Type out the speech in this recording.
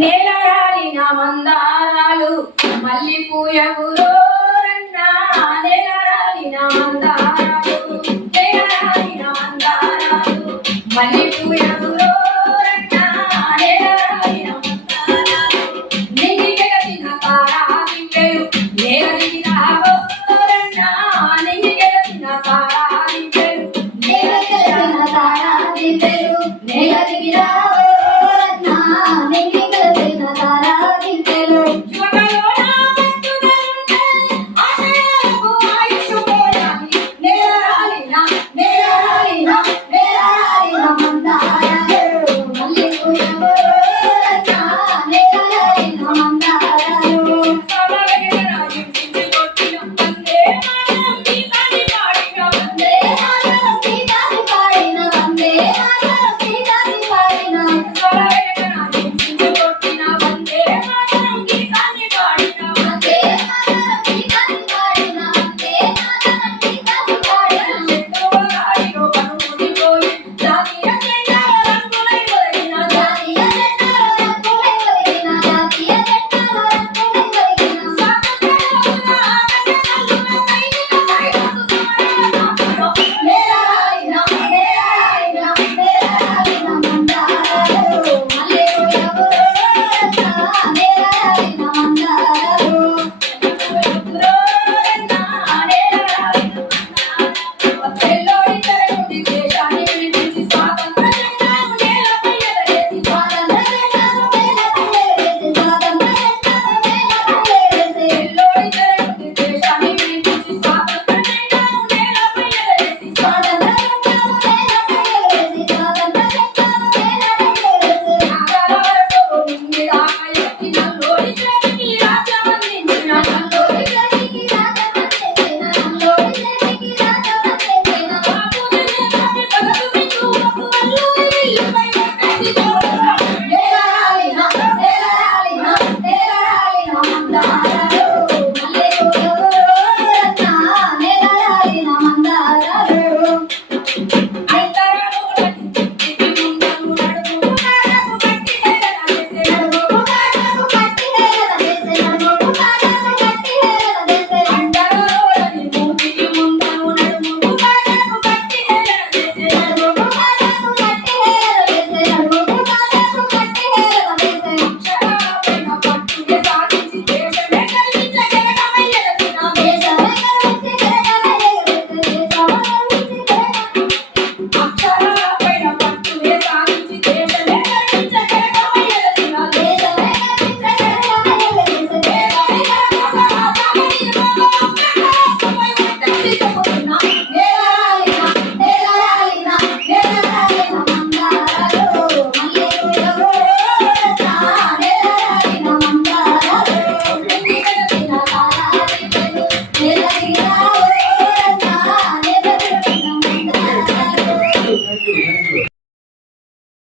నేలరాలి నా మందారాలు మళ్ళీ పూయగురో రన్నా నేలరాలి నా మంద